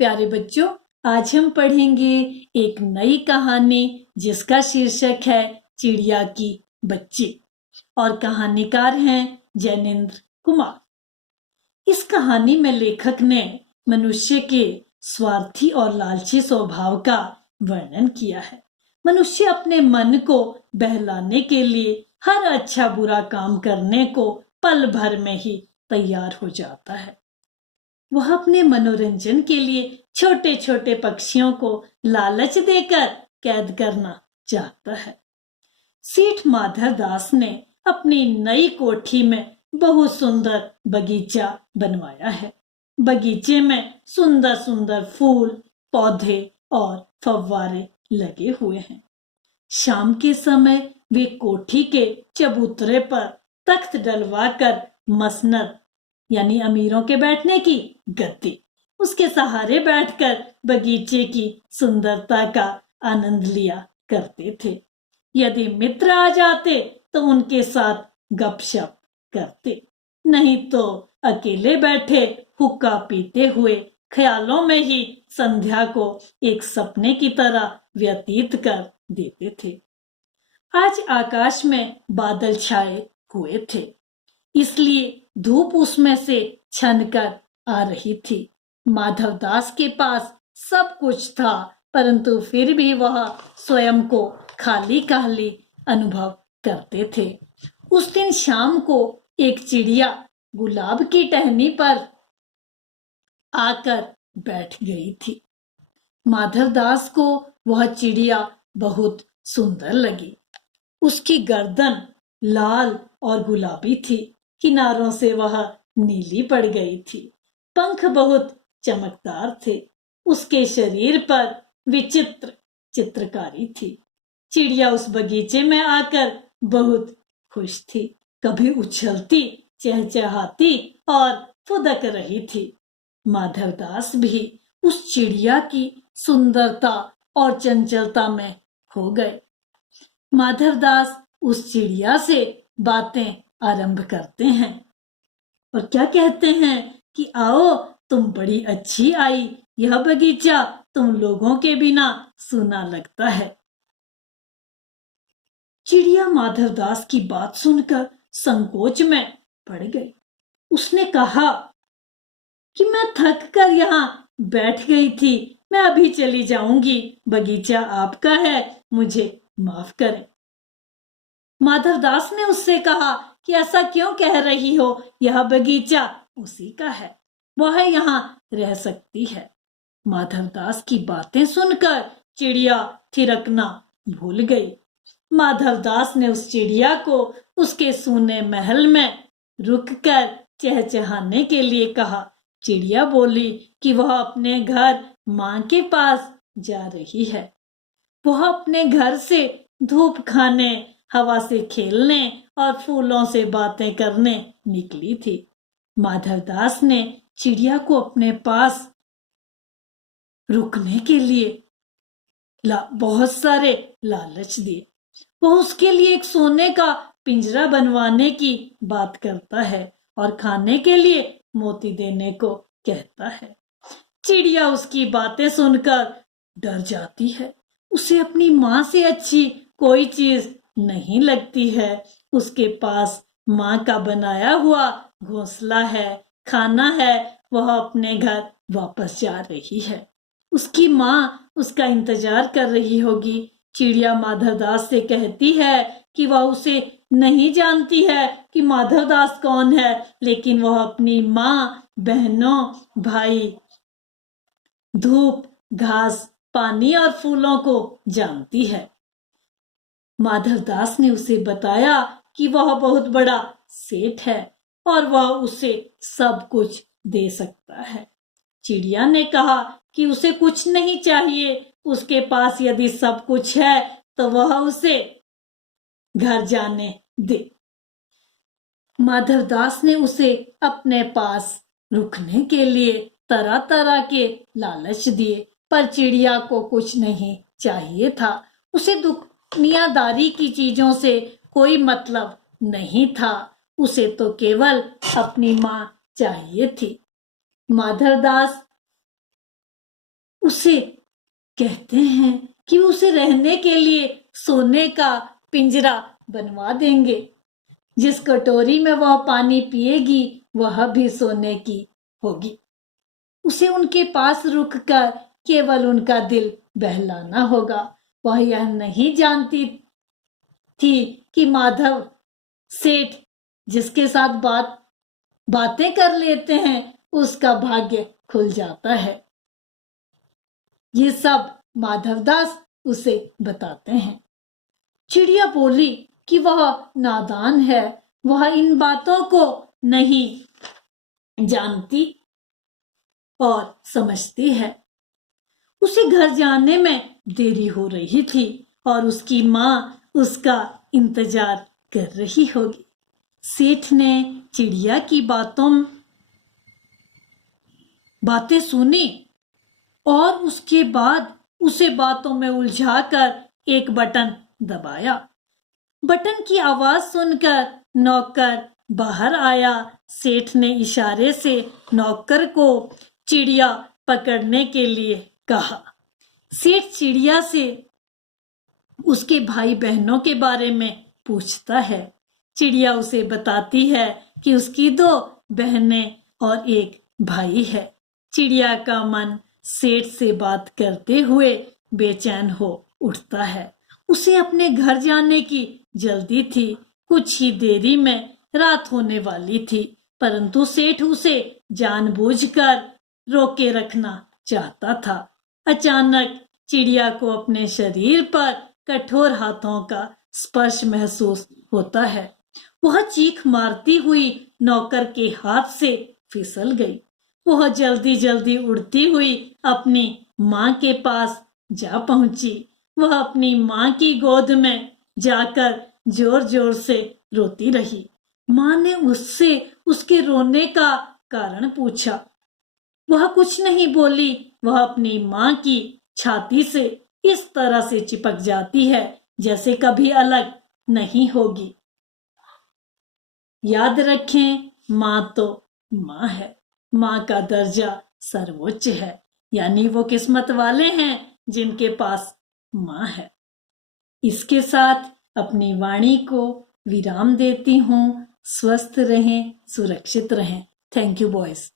प्यारे बच्चों, आज हम पढ़ेंगे एक नई कहानी जिसका शीर्षक है चिड़िया की बच्ची और कहानीकार हैं जैनेन्द्र कुमार। इस कहानी में लेखक ने मनुष्य के स्वार्थी और लालची स्वभाव का वर्णन किया है। मनुष्य अपने मन को बहलाने के लिए हर अच्छा बुरा काम करने को पल भर में ही तैयार हो जाता है। वह अपने मनोरंजन के लिए छोटे छोटे पक्षियों को लालच देकर कैद करना चाहता है। सेठ माधव दास ने अपनी नई कोठी में बहुत सुंदर बगीचा बनवाया है। बगीचे में सुंदर सुंदर फूल, पौधे और फव्वारे लगे हुए हैं। शाम के समय वे कोठी के चबूतरे पर तख्त डलवाकर मसनद यानी अमीरों के बैठने की गद्दी, उसके सहारे बैठकर बगीचे की सुंदरता का आनंद लिया करते थे। यदि मित्र आ जाते तो उनके साथ गपशप करते, नहीं तो अकेले बैठे हुक्का पीते हुए ख्यालों में ही संध्या को एक सपने की तरह व्यतीत कर देते थे। आज आकाश में बादल छाए हुए थे, इसलिए धूप उसमें से छनकर आ रही थी। माधवदास के पास सब कुछ था, परंतु फिर भी वह स्वयं को खाली खाली अनुभव करते थे। उस दिन शाम को एक चिड़िया गुलाब की टहनी पर आकर बैठ गई थी। माधवदास को वह चिड़िया बहुत सुंदर लगी। उसकी गर्दन लाल और गुलाबी थी, किनारों से वह नीली पड़ गई थी। पंख बहुत चमकदार थे, उसके शरीर पर विचित्र चित्रकारी थी। चिड़िया उस बगीचे में आकर बहुत खुश थी, कभी उछलती, चहचहाती और फुदक रही थी। माधवदास भी उस चिड़िया की सुंदरता और चंचलता में खो गए। माधवदास उस चिड़िया से बातें आरंभ करते हैं और क्या कहते हैं कि आओ, तुम बड़ी अच्छी आई, यह बगीचा तुम लोगों के बिना सूना लगता है। चिड़िया माधवदास की बात सुनकर संकोच में पड़ गई। उसने कहा कि मैं थक कर यहाँ बैठ गई थी, मैं अभी चली जाऊंगी, बगीचा आपका है, मुझे माफ करें। माधवदास ने उससे कहा कि ऐसा क्यों कह रही हो, यह बगीचा उसी का है, वह यहाँ रह सकती है। माधवदास की बातें सुनकर चिड़िया थिरकना भूल गई। माधवदास ने उस चिड़िया को उसके सूने महल में रुककर चहचहाने के लिए कहा। चिड़िया बोली कि वह अपने घर माँ के पास जा रही है। वह अपने घर से धूप खाने, हवा से खेलने और फूलों से बातें करने निकली थी। माधवदास ने चिड़िया को अपने पास रुकने के लिए बहुत सारे लालच दिए। वह उसके लिए एक सोने का पिंजरा बनवाने की बात करता है और खाने के लिए मोती देने को कहता है। चिड़िया उसकी बातें सुनकर डर जाती है। उसे अपनी माँ से अच्छी कोई चीज नहीं लगती है। उसके पास माँ का बनाया हुआ घोंसला है, खाना है, वह अपने घर वापस जा रही है। उसकी माँ उसका इंतजार कर रही होगी। चिड़िया माधवदास से कहती है कि वह उसे नहीं जानती है कि माधवदास कौन है, लेकिन वह अपनी माँ, बहनों, भाई, धूप, घास, पानी और फूलों को जानती है। माधवदास ने उसे बताया कि वह बहुत बड़ा सेठ है और वह उसे सब कुछ दे सकता है। चिड़िया ने कहा कि उसे कुछ नहीं चाहिए, उसके पास यदि सब कुछ है तो वह उसे घर जाने दे। माधवदास ने उसे अपने पास रुकने के लिए तरह तरह के लालच दिए, पर चिड़िया को कुछ नहीं चाहिए था। उसे दुनियादारी की चीजों से कोई मतलब नहीं था, उसे तो केवल अपनी माँ चाहिए थी। माधवदास उसे कहते हैं कि उसे रहने के लिए सोने का पिंजरा बनवा देंगे। जिस कटोरी में वह पानी पिएगी वह भी सोने की होगी। उसे उनके पास रुककर केवल उनका दिल बहलाना होगा। वह यह नहीं जानती थी कि माधव सेठ जिसके साथ बातें कर लेते हैं उसका भाग्य खुल जाता है। ये सब माधवदास उसे बताते हैं। चिड़िया बोली कि वह नादान है, वह इन बातों को नहीं जानती और समझती है। उसे घर जाने में देरी हो रही थी और उसकी माँ उसका इंतजार कर रही होगी। सेठ ने चिड़िया की बातें सुनी और उसके बाद उसे बातों में उलझाकर एक बटन दबाया। बटन की आवाज सुनकर नौकर बाहर आया। सेठ ने इशारे से नौकर को चिड़िया पकड़ने के लिए कहा। सेठ चिड़िया से उसके भाई बहनों के बारे में पूछता है। चिड़िया उसे बताती है कि उसकी 2 बहनें और एक भाई है। चिड़िया का मन सेठ से बात करते हुए बेचैन हो उठता है। उसे अपने घर जाने की जल्दी थी। कुछ ही देरी में रात होने वाली थी, परंतु सेठ उसे जानबूझकर रोके रखना चाहता था। अचानक चिड़िया को अपने शरीर पर कठोर हाथों का स्पर्श महसूस होता है। वह चीख मारती हुई नौकर के हाथ से फिसल गई। वह जल्दी जल्दी उड़ती हुई अपनी माँ के पास जा पहुंची। वह अपनी माँ की गोद में जाकर जोर जोर से रोती रही। माँ ने उससे उसके रोने का कारण पूछा। वह कुछ नहीं बोली। वह अपनी माँ की छाती से इस तरह से चिपक जाती है जैसे कभी अलग नहीं होगी। याद रखें, माँ तो माँ है। माँ का दर्जा सर्वोच्च है, यानी वो किस्मत वाले हैं जिनके पास माँ है। इसके साथ अपनी वाणी को विराम देती हूँ। स्वस्थ रहें, सुरक्षित रहें। Thank you boys.